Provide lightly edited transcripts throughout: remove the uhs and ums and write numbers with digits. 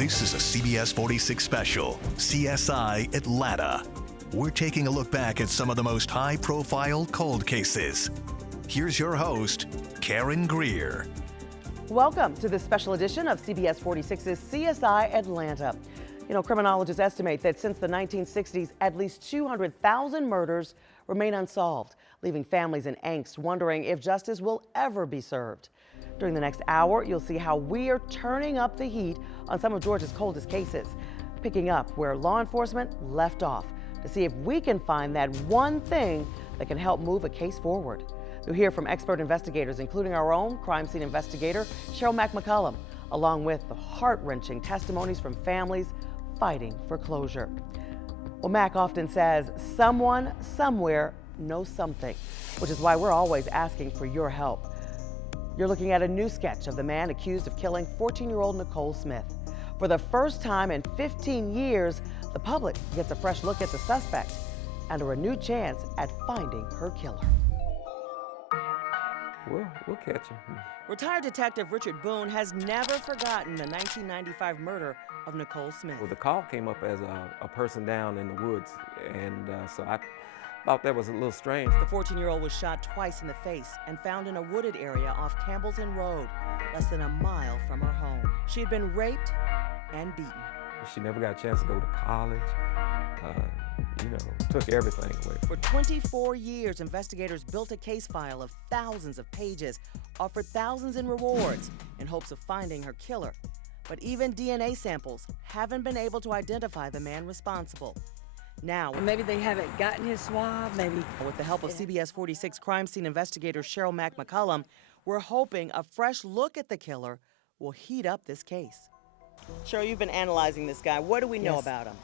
This is a CBS 46 special, CSI Atlanta. We're taking a look back at some of the most high-profile cold cases. Here's your host, Karen Greer. Welcome to this special edition of CBS 46's CSI Atlanta. You know, criminologists estimate that since the 1960s, at least 200,000 murders remain unsolved, leaving families in angst wondering if justice will ever be served. During the next hour, you'll see how we are turning up the heat on some of Georgia's coldest cases, picking up where law enforcement left off to see if we can find that one thing that can help move a case forward. You'll hear from expert investigators, including our own crime scene investigator, Cheryl McMullen, along with the heart-wrenching testimonies from families fighting for closure. Well, Mac often says, someone, somewhere knows something, which is why we're always asking for your help. You're looking at a new sketch of the man accused of killing 14-year-old Nicole Smith. For the first time in 15 years, the public gets a fresh look at the suspect and a renewed chance at finding her killer. We'll catch him. Retired Detective Richard Boone has never forgotten the 1995 murder of Nicole Smith. Well, the call came up as a person down in the woods, and so I thought that was a little strange. The 14-year-old was shot twice in the face and found in a wooded area off Campbellton Road, less than a mile from her home. She had been raped and beaten. She never got a chance to go to college. Took everything away. For 24 years, investigators built a case file of thousands of pages, offered thousands in rewards in hopes of finding her killer. But even DNA samples haven't been able to identify the man responsible. Now, maybe they haven't gotten his swab, maybe. With the help of CBS 46 crime scene investigator Cheryl McMullen, we're hoping a fresh look at the killer will heat up this case. Cheryl, you've been analyzing this guy. What do we know about him?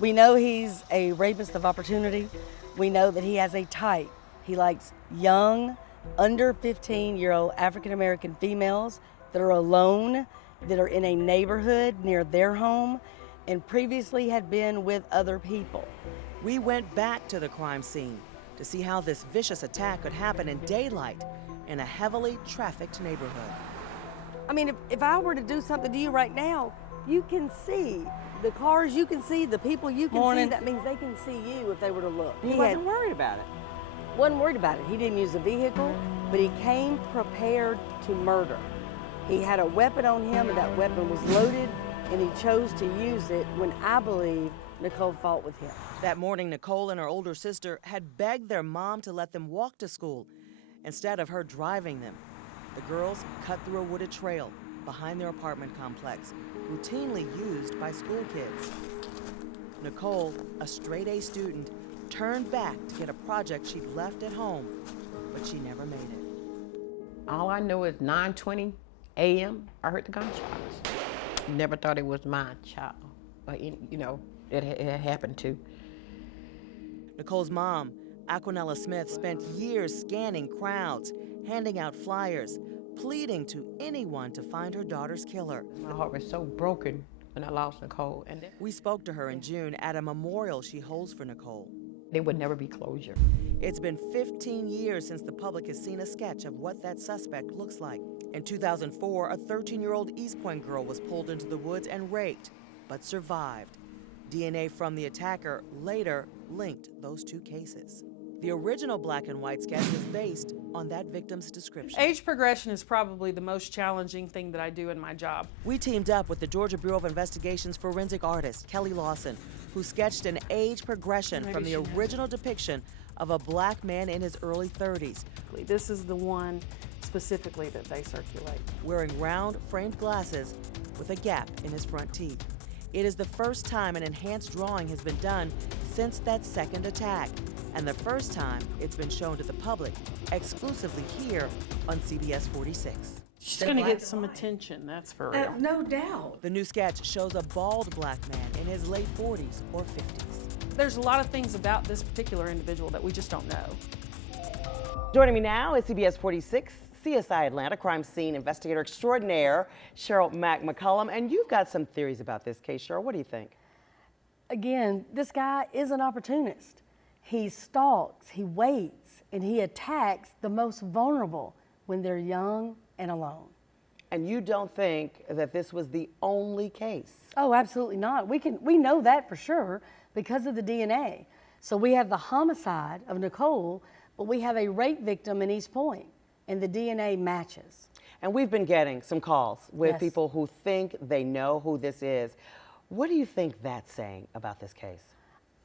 We know he's a rapist of opportunity. We know that he has a type. He likes young, under 15-year-old African-American females that are alone, that are in a neighborhood near their home, and previously had been with other people. We went back to the crime scene to see how this vicious attack could happen in daylight in a heavily trafficked neighborhood. I mean, if I were to do something to you right now, you can see the cars, you can see the people, you can see. That means they can see you if they were to look. He wasn't worried about it. Wasn't worried about it. He didn't use a vehicle, but he came prepared to murder. He had a weapon on him, and that weapon was loaded, and he chose to use it when I believe Nicole fought with him. That morning, Nicole and her older sister had begged their mom to let them walk to school instead of her driving them. The girls cut through a wooded trail behind their apartment complex, routinely used by school kids. Nicole, a straight-A student, turned back to get a project she'd left at home, but she never made it. All I know is 9:20 a.m. I heard the gunshots. Never thought it was my child, but it happened too. Nicole's mom, Aquanella Smith, spent years scanning crowds, handing out flyers, pleading to anyone to find her daughter's killer. My heart was so broken when I lost Nicole. And we spoke to her in June at a memorial she holds for Nicole. There would never be closure. It's been 15 years since the public has seen a sketch of what that suspect looks like. In 2004, a 13-year-old East Point girl was pulled into the woods and raped, but survived. DNA from the attacker later linked those two cases. The original black and white sketch is based on that victim's description. Age progression is probably the most challenging thing that I do in my job. We teamed up with the Georgia Bureau of Investigation's forensic artist, Kelly Lawson, who sketched an age progression from the original depiction of a black man in his early 30s. This is the one specifically that they circulate. Wearing round framed glasses with a gap in his front teeth. It is the first time an enhanced drawing has been done since that second attack, and the first time it's been shown to the public exclusively here on CBS 46. She's going to get some attention, that's for real. No doubt. The new sketch shows a bald black man in his late 40s or 50s. There's a lot of things about this particular individual that we just don't know. Joining me now is CBS 46 CSI Atlanta crime scene investigator extraordinaire, Cheryl McMullen. And you've got some theories about this case, Cheryl. What do you think? Again, this guy is an opportunist. He stalks, he waits, and he attacks the most vulnerable when they're young and alone. And you don't think that this was the only case? Oh, absolutely not. We know that for sure because of the DNA. So we have the homicide of Nicole, but we have a rape victim in East Point, and the DNA matches. And we've been getting some calls with Yes. people who think they know who this is. What do you think that's saying about this case?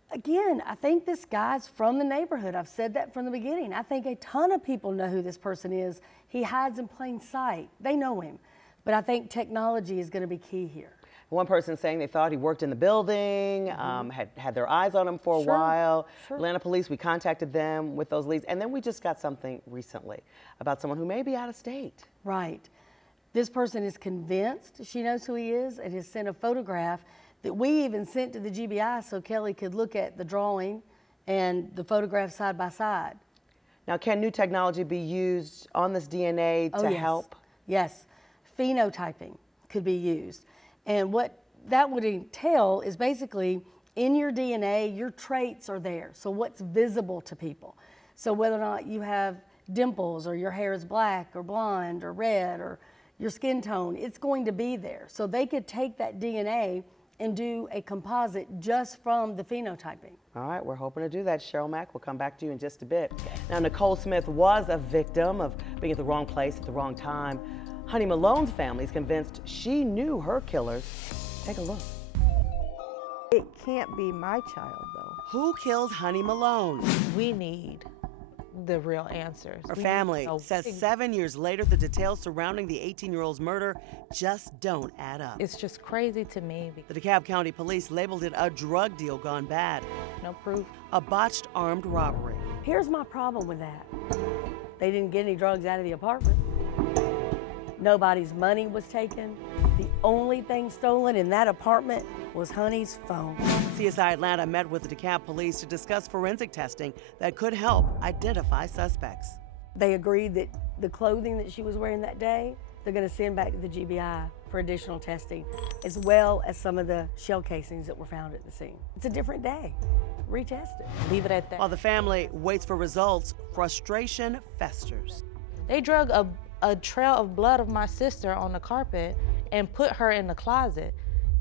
Again, I think this guy's from the neighborhood. I've said that from the beginning. I think a ton of people know who this person is. He hides in plain sight. They know him. But I think technology is going to be key here. One person saying they thought he worked in the building, had their eyes on him for a Sure, while. sure. Atlanta police, we contacted them with those leads. And then we just got something recently about someone who may be out of state. Right. This person is convinced she knows who he is and has sent a photograph that we even sent to the GBI so Kelly could look at the drawing and the photograph side by side. Now, can new technology be used on this DNA to yes. help? Yes. Phenotyping could be used. And what that would entail is basically in your DNA, your traits are there. So what's visible to people? So whether or not you have dimples or your hair is black or blonde or red or your skin tone, it's going to be there. So they could take that DNA and do a composite just from the phenotyping. All right, we're hoping to do that. Cheryl Mack, we'll come back to you in just a bit. Now, Nicole Smith was a victim of being at the wrong place at the wrong time. Honey Malone's family is convinced she knew her killers. Take a look. It can't be my child, though. Who killed Honey Malone? We need the real answers. Her We family need to know says what- 7 years later, the details surrounding the 18-year-old's murder just don't add up. It's just crazy to me. The DeKalb County Police labeled it a drug deal gone bad, No proof. a botched armed robbery. Here's my problem with that. They didn't get any drugs out of the apartment. Nobody's money was taken. The only thing stolen in that apartment was Honey's phone. CSI Atlanta met with the DeKalb Police to discuss forensic testing that could help identify suspects. They agreed that the clothing that she was wearing that day, they're going to send back to the GBI for additional testing, as well as some of the shell casings that were found at the scene. It's a different day. Retest it. Leave it at that. While the family waits for results, frustration festers. They drug a trail of blood of my sister on the carpet and put her in the closet.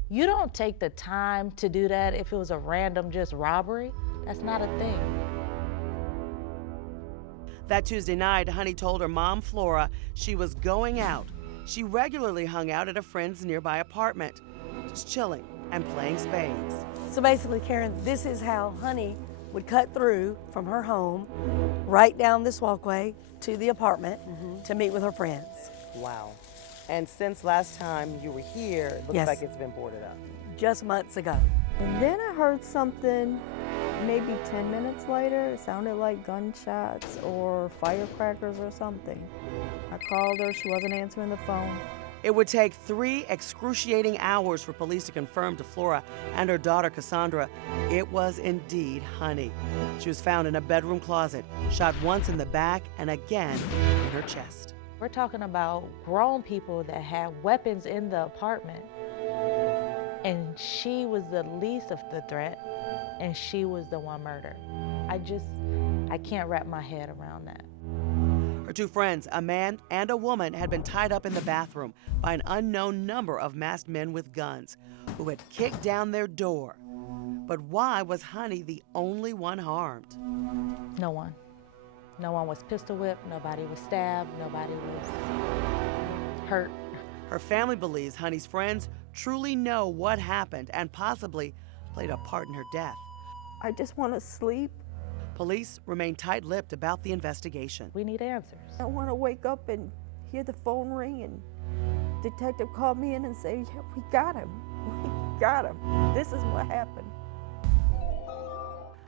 You don't take the time to do that if it was a random just robbery. That's not a thing. That Tuesday night, Honey told her mom, Flora, she was going out. She regularly hung out at a friend's nearby apartment, just chilling and playing spades. So basically, Karen, this is how Honey would cut through from her home right down this walkway to the apartment to meet with her friends. Wow. And since last time you were here, it looks Yes. like it's been boarded up. Just months ago. And then I heard something maybe 10 minutes later. It sounded like gunshots or firecrackers or something. I called her, she wasn't answering the phone. It would take 3 excruciating hours for police to confirm to Flora and her daughter Cassandra it was indeed Honey. She was found in a bedroom closet, shot once in the back and again in her chest. We're talking about grown people that had weapons in the apartment. And she was the least of the threat, and she was the one murdered. I can't wrap my head around that. Her 2 friends, a man and a woman, had been tied up in the bathroom by an unknown number of masked men with guns who had kicked down their door. But why was Honey the only one harmed? No one. No one was pistol whipped, nobody was stabbed, nobody was hurt. Her family believes Honey's friends truly know what happened and possibly played a part in her death. I just want to sleep. Police remain tight-lipped about the investigation. We need answers. I want to wake up and hear the phone ring and detective call me in and say, yeah, we got him. We got him. This is what happened.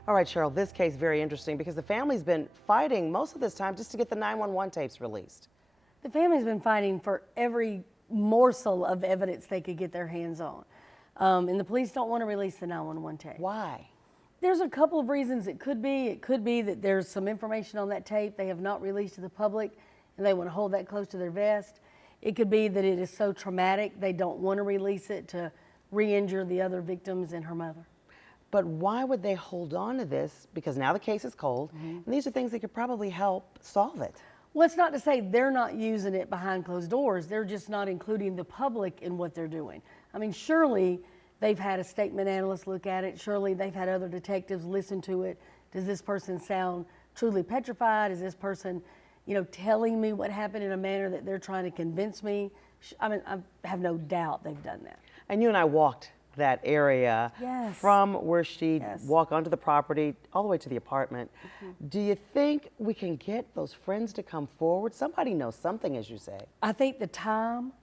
All right, Cheryl, this case is very interesting because the family's been fighting most of this time just to get the 911 tapes released. The family's been fighting for every morsel of evidence they could get their hands on. And the police don't want to release the 911 tape. Why? There's a couple of reasons it could be. It could be that there's some information on that tape they have not released to the public and they want to hold that close to their vest. It could be that it is so traumatic they don't want to release it to re-injure the other victims and her mother. But why would they hold on to this? Because now the case is cold, and these are things that could probably help solve it. Well, it's not to say they're not using it behind closed doors. They're just not including the public in what they're doing. I mean, surely they've had a statement analyst look at it. Surely they've had other detectives listen to it. Does this person sound truly petrified? Is this person, telling me what happened in a manner that they're trying to convince me? I mean, I have no doubt they've done that. And you and I walked that area Yes. from where she'd Yes. walk onto the property all the way to the apartment. Do you think we can get those friends to come forward? Somebody knows something, as you say. I think the time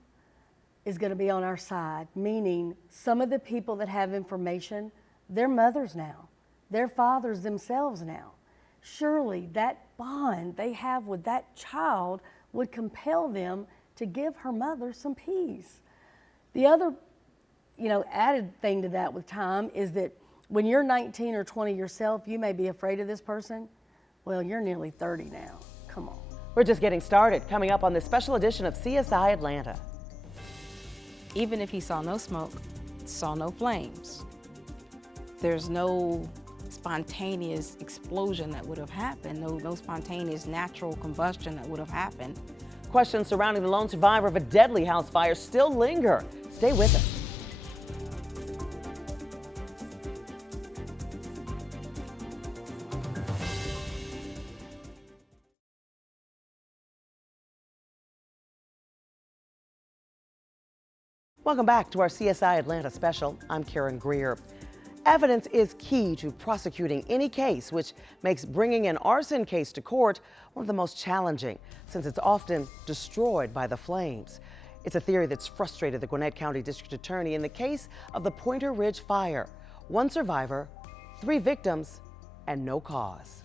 is going to be on our side, meaning some of the people that have information, they're mothers now. They're fathers themselves now. Surely that bond they have with that child would compel them to give her mother some peace. The other, added thing to that with time is that when you're 19 or 20 yourself, you may be afraid of this person. Well, you're nearly 30 now. Come on. We're just getting started. Coming up on this special edition of CSI Atlanta. Even if he saw no smoke, saw no flames, there's no spontaneous explosion that would have happened, no spontaneous natural combustion that would have happened. Questions surrounding the lone survivor of a deadly house fire still linger. Stay with us. Welcome back to our CSI Atlanta special. I'm Karen Greer. Evidence is key to prosecuting any case, which makes bringing an arson case to court one of the most challenging, since it's often destroyed by the flames. It's a theory that's frustrated the Gwinnett County District Attorney in the case of the Pointer Ridge fire. 1 survivor, 3 victims, and no cause.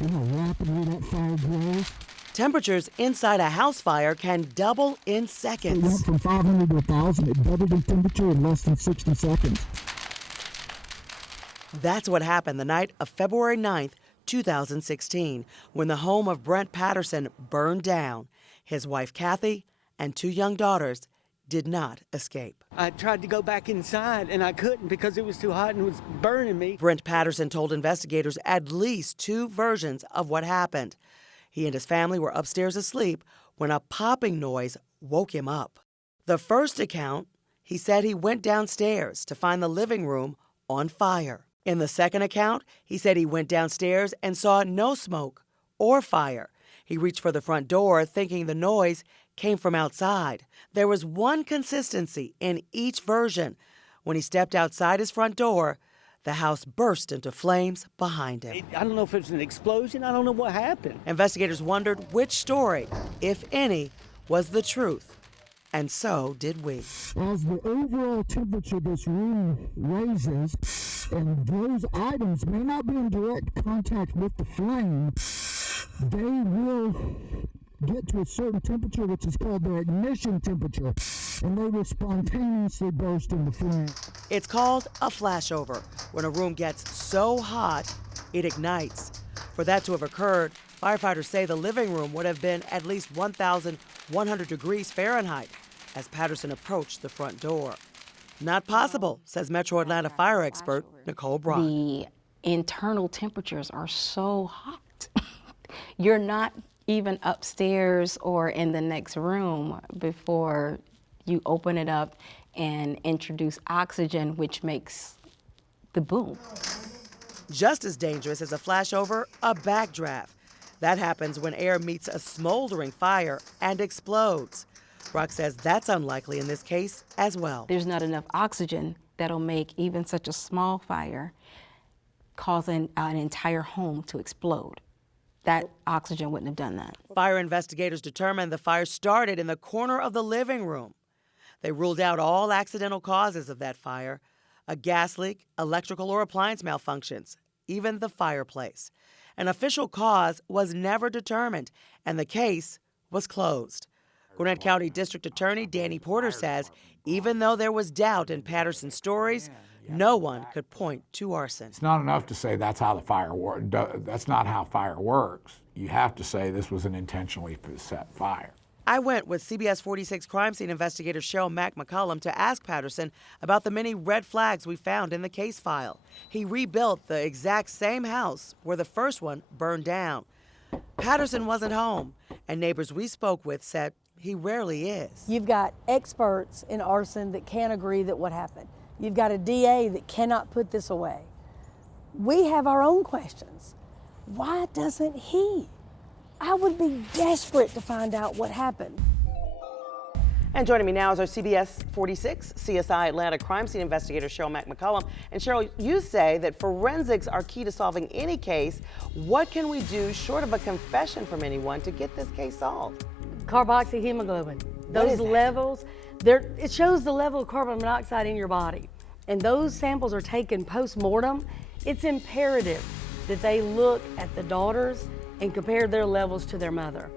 You know how rapidly that fire grows? Temperatures inside a house fire can double in seconds. It went from 500 to 1,000. It doubled in temperature in less than 60 seconds. That's what happened the night of February 9th, 2016, when the home of Brent Patterson burned down. His wife, Kathy, and 2 young daughters did not escape. I tried to go back inside, and I couldn't because it was too hot and it was burning me. Brent Patterson told investigators at least 2 versions of what happened. He and his family were upstairs asleep when a popping noise woke him up. The first account, he said he went downstairs to find the living room on fire. In the second account, he said he went downstairs and saw no smoke or fire. He reached for the front door thinking the noise came from outside. There was one consistency in each version. When he stepped outside his front door, the house burst into flames behind him. I don't know if it was an explosion. I don't know what happened. Investigators wondered which story, if any, was the truth. And so did we. As the overall temperature of this room raises, and those items may not be in direct contact with the flame, they will get to a certain temperature, which is called their ignition temperature, and they will spontaneously burst into flame. It's called a flashover, when a room gets so hot, it ignites. For that to have occurred, firefighters say the living room would have been at least 1,100 degrees Fahrenheit as Patterson approached the front door. Not possible, says Metro Atlanta fire expert Nicole Brock. The internal temperatures are so hot. You're not even upstairs or in the next room before you open it up and introduce oxygen, which makes the boom. Just as dangerous as a flashover, a backdraft. That happens when air meets a smoldering fire and explodes. Brock says that's unlikely in this case as well. There's not enough oxygen that'll make even such a small fire causing an entire home to explode. That oxygen wouldn't have done that. Fire investigators determined the fire started in the corner of the living room. They ruled out all accidental causes of that fire, a gas leak, electrical or appliance malfunctions, even the fireplace. An official cause was never determined, and the case was closed. Gwinnett County District Attorney Danny Porter says even though there was doubt in Patterson's stories, no one could point to arson. It's not enough to say that's how the fire works. That's not how fire works. You have to say this was an intentionally set fire. I went with CBS 46 crime scene investigator Cheryl McCollum to ask Patterson about the many red flags we found in the case file. He rebuilt the exact same house where the first one burned down. Patterson wasn't home, and neighbors we spoke with said he rarely is. You've got experts in arson that can't agree that what happened. You've got a DA that cannot put this away. We have our own questions. Why doesn't he? I would be desperate to find out what happened. And joining me now is our CBS 46 CSI Atlanta crime scene investigator Cheryl McCollum. And Cheryl, you say that forensics are key to solving any case. What can we do short of a confession from anyone to get this case solved? Carboxyhemoglobin. Those levels, it shows the level of carbon monoxide in your body. And those samples are taken post-mortem. It's imperative that they look at the daughters and compare their levels to their mother.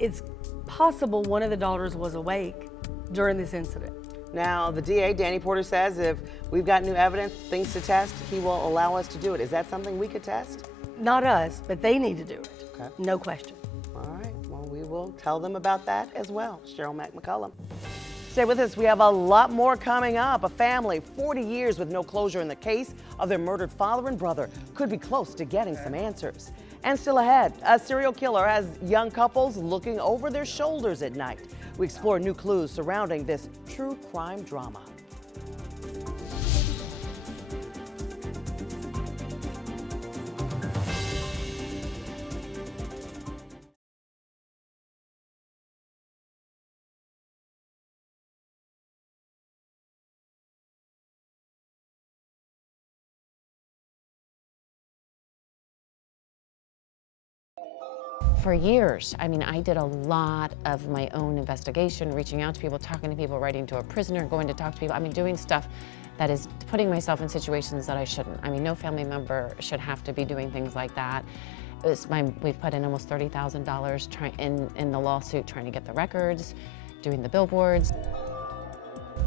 It's possible one of the daughters was awake during this incident. Now, the DA, Danny Porter, says if we've got new evidence, things to test, he will allow us to do it. Is that something we could test? Not us, but they need to do it. Okay. No question. All right, well, we will tell them about that as well. Cheryl McCollum. Stay with us, we have a lot more coming up. A family 40 years with no closure in the case of their murdered father and brother could be close to getting some answers. And still ahead, a serial killer has young couples looking over their shoulders at night. We explore new clues surrounding this true crime drama. For years, I mean, I did a lot of my own investigation, reaching out to people, talking to people, writing to a prisoner, going to talk to people. I mean, doing stuff that is putting myself in situations that I shouldn't. I mean, no family member should have to be doing things like that. We've put in almost $30,000 in the lawsuit trying to get the records, doing the billboards.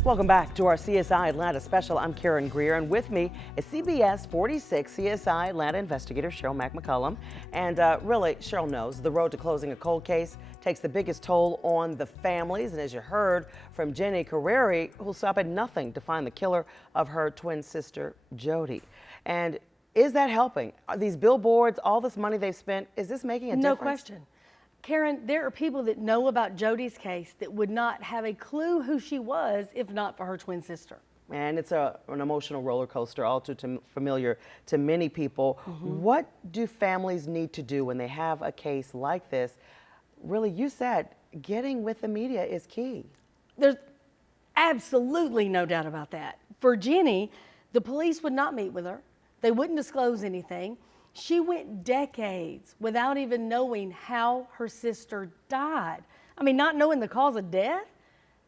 Welcome back to our CSI Atlanta special. I'm Karen Greer, and with me is CBS 46 CSI Atlanta investigator Cheryl McCollum. And really, Cheryl knows the road to closing a cold case takes the biggest toll on the families. And as you heard from Jenny Carreri, who'll stop at nothing to find the killer of her twin sister, Jody. And is that helping? Are these billboards, all this money they've spent, is this making a difference? No question. Karen, there are people that know about Jody's case that would not have a clue who she was if not for her twin sister. And it's an emotional roller coaster, all too familiar to many people. What do families need to do when they have a case like this? Really, you said getting with the media is key. There's absolutely no doubt about that. For Jenny, the police would not meet with her. They wouldn't disclose anything. She went decades without even knowing how her sister died. I mean, not knowing the cause of death?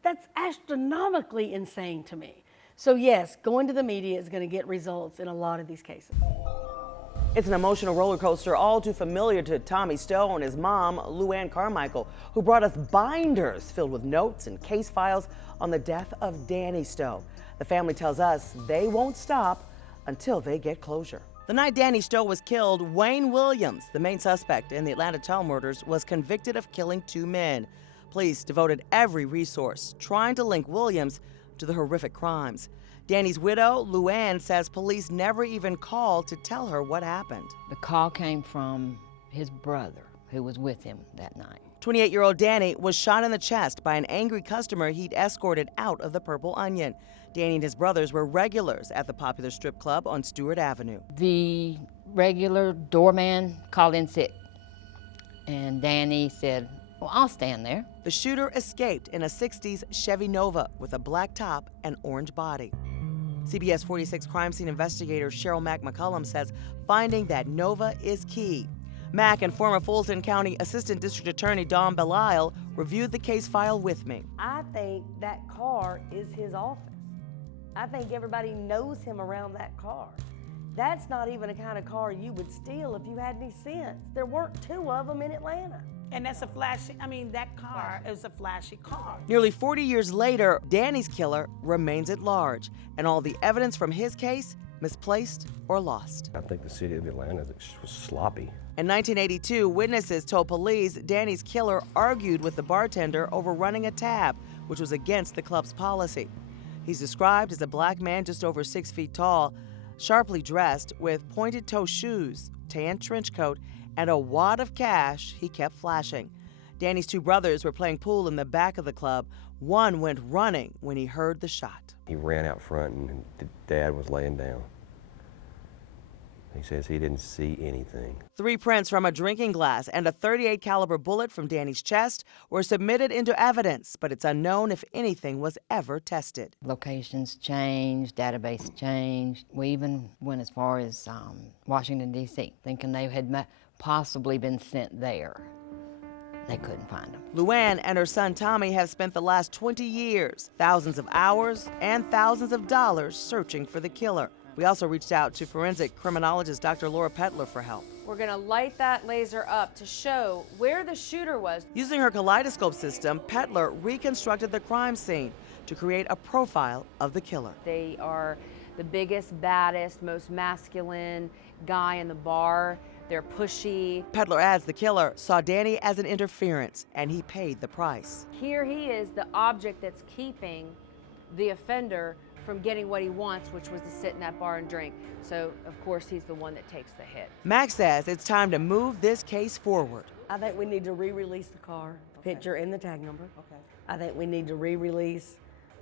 That's astronomically insane to me. So yes, going to the media is going to get results in a lot of these cases. It's an emotional roller coaster, all too familiar to Tommy Stowe and his mom, Luann Carmichael, who brought us binders filled with notes and case files on the death of Danny Stowe. The family tells us they won't stop until they get closure. The night Danny Stowe was killed, Wayne Williams, the main suspect in the Atlanta Tell murders, was convicted of killing 2 men. Police devoted every resource trying to link Williams to the horrific crimes. Danny's widow, Luann, says police never even called to tell her what happened. The call came from his brother, who was with him that night. 28-year-old Danny was shot in the chest by an angry customer he'd escorted out of the Purple Onion. Danny and his brothers were regulars at the popular strip club on Stewart Avenue. The regular doorman called in sick, and Danny said, "Well, I'll stand there." The shooter escaped in a 60s Chevy Nova with a black top and orange body. CBS 46 crime scene investigator Cheryl McCollum says finding that Nova is key. Mac and former Fulton County Assistant District Attorney Don Belisle reviewed the case file with me. I think that car is his office. I think everybody knows him around that car. That's not even a kind of car you would steal if you had any sense. There weren't 2 of them in Atlanta. And that's a flashy, I mean, that car is a flashy car. Nearly 40 years later, Danny's killer remains at large, and all the evidence from his case misplaced or lost. I think the city of Atlanta was sloppy. In 1982, witnesses told police Danny's killer argued with the bartender over running a tab, which was against the club's policy. He's described as a black man just over 6 feet tall, sharply dressed with pointed-toe shoes, tan trench coat, and a wad of cash he kept flashing. Danny's 2 brothers were playing pool in the back of the club. One went running when he heard the shot. He ran out front and Dad was laying down. He says he didn't see anything. 3 prints from a drinking glass and a .38 caliber bullet from Danny's chest were submitted into evidence, but it's unknown if anything was ever tested. Locations changed, database changed. We even went as far as Washington, D.C., thinking they had possibly been sent there. They couldn't find them. Luann and her son Tommy have spent the last 20 years, thousands of hours and thousands of dollars searching for the killer. We also reached out to forensic criminologist Dr. Laura Petler for help. We're gonna light that laser up to show where the shooter was. Using her kaleidoscope system, Petler reconstructed the crime scene to create a profile of the killer. They are the biggest, baddest, most masculine guy in the bar. They're pushy. Petler adds the killer saw Danny as an interference, and he paid the price. Here he is, the object that's keeping the offender from getting what he wants, which was to sit in that bar and drink. So, of course, he's the one that takes the hit. Max says it's time to move this case forward. I think we need to re-release the car, picture and the tag number. Okay. I think we need to re-release,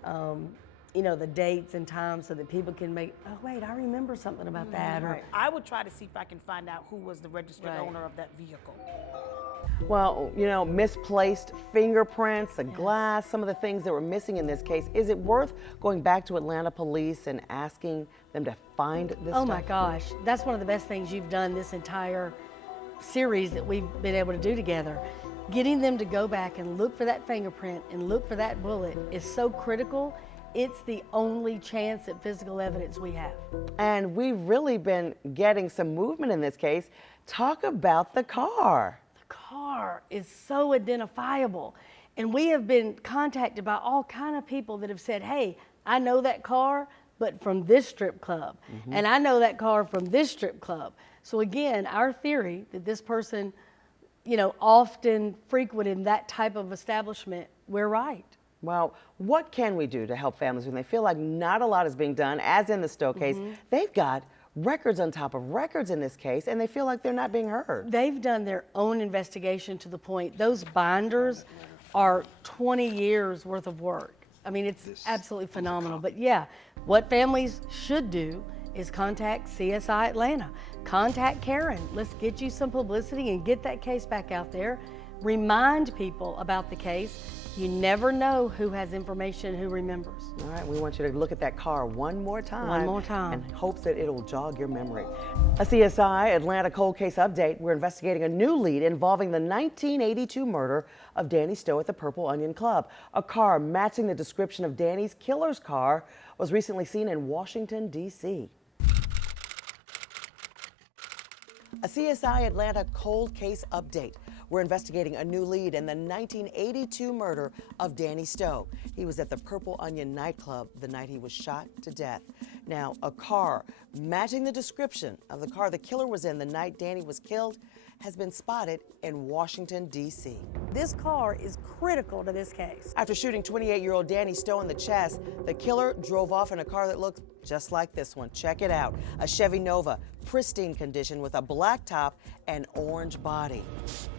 you know, the dates and times so that people can make, oh wait, I remember something about that. Or I would try to see if I can find out who was the registered owner of that vehicle. Well, you know, misplaced fingerprints, a glass, some of the things that were missing in this case. Is it worth going back to Atlanta police and asking them to find this oh stuff? my gosh, that's one of the best things you've done this entire series that we've been able to do together. Getting them to go back and look for that fingerprint and look for that bullet is so critical. It's the only chance at physical evidence we have. And we've really been getting some movement in this case. Talk about the car. The car is so identifiable. And we have been contacted by all kind of people that have said, hey, I know that car, but from this strip club. And I know that car from this strip club. So again, our theory that this person, you know, often frequented that type of establishment, we're right. Well, what can we do to help families when they feel like not a lot is being done, as in the Stowe case? They've got records on top of records in this case, and they feel like they're not being heard. They've done their own investigation to the point, those binders are 20 years worth of work. I mean, it's absolutely phenomenal. But yeah, what families should do is contact CSI Atlanta. Contact Karen. Let's get you some publicity and get that case back out there. Remind people about the case. You never know who has information, who remembers. All right, we want you to look at that car one more time. One more time. And hopes that it'll jog your memory. A CSI Atlanta cold case update. We're investigating a new lead involving the 1982 murder of Danny Stowe at the Purple Onion Club. A car matching the description of Danny's killer's car was recently seen in Washington, D.C. A CSI Atlanta cold case update. We're investigating a new lead in the 1982 murder of Danny Stowe. He was at the Purple Onion nightclub the night he was shot to death. Now, a car matching the description of the car the killer was in the night Danny was killed has been spotted in Washington, D.C. This car is critical to this case. After shooting 28-year-old Danny Stowe in the chest, the killer drove off in a car that looked just like this one. Check it out. A Chevy Nova, pristine condition with a black top and orange body.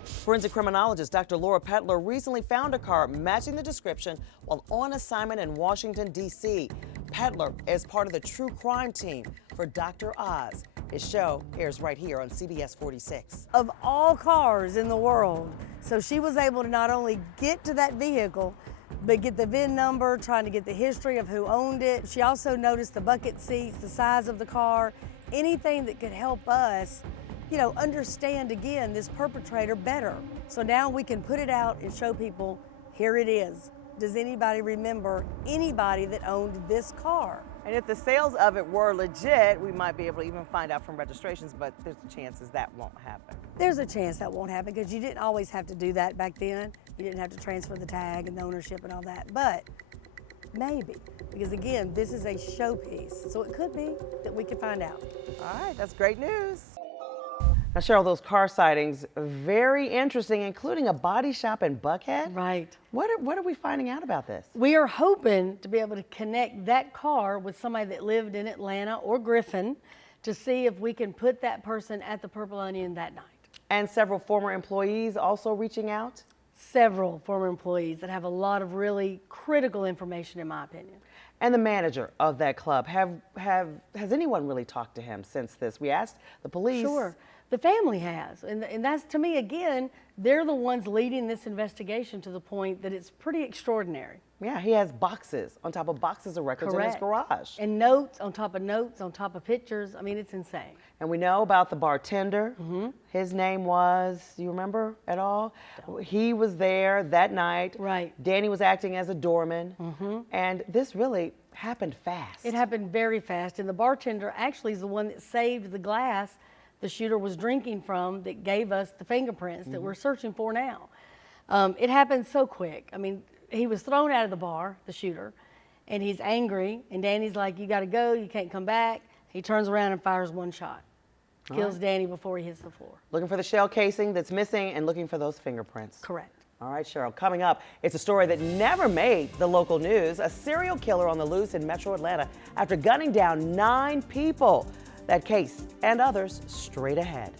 Forensic criminologist Dr. Laura Petler recently found a car matching the description while on assignment in Washington, D.C. Petler is part of the true crime team for Dr. Oz. His show airs right here on CBS46. Of all cars in the world, so she was able to not only get to that vehicle, but get the VIN number, trying to get the history of who owned it. She also noticed the bucket seats, the size of the car, anything that could help us, you know, understand again this perpetrator better. So now we can put it out and show people, here it is. Does anybody remember anybody that owned this car? And if the sales of it were legit, we might be able to even find out from registrations, but there's chances that won't happen. There's a chance that won't happen because you didn't always have to do that back then. You didn't have to transfer the tag and the ownership and all that. But Maybe. Because again, this is a showpiece. So it could be that we can find out. All right, that's great news. Now, Cheryl, those car sightings, very interesting, including a body shop in Buckhead. Right. What are we finding out about this? We are hoping to be able to connect that car with somebody that lived in Atlanta or Griffin to see if we can put that person at the Purple Onion that night. And several former employees also reaching out? Several former employees that have a lot of really critical information, in my opinion. And the manager of that club, has anyone really talked to him since this? We asked the police. Sure. The family has, and that's, to me, again, they're the ones leading this investigation to the point that it's pretty extraordinary. Yeah, he has boxes on top of boxes of records in his garage. And notes on top of pictures. I mean, it's insane. And we know about the bartender. His name was, do you remember at all? He was there that night. Right. Danny was acting as a doorman. And this really happened fast. It happened very fast. And the bartender actually is the one that saved the glass the shooter was drinking from that gave us the fingerprints that we're searching for now. It happened so quick. I mean, he was thrown out of the bar, the shooter, and he's angry. And Danny's like, you got to go. You can't come back. He turns around and fires one shot. Kills Danny before he hits the floor. Looking for the shell casing that's missing and looking for those fingerprints. Correct. All right, Cheryl, coming up, it's a story that never made the local news. A serial killer on the loose in metro Atlanta after gunning down 9 people. That case and others straight ahead.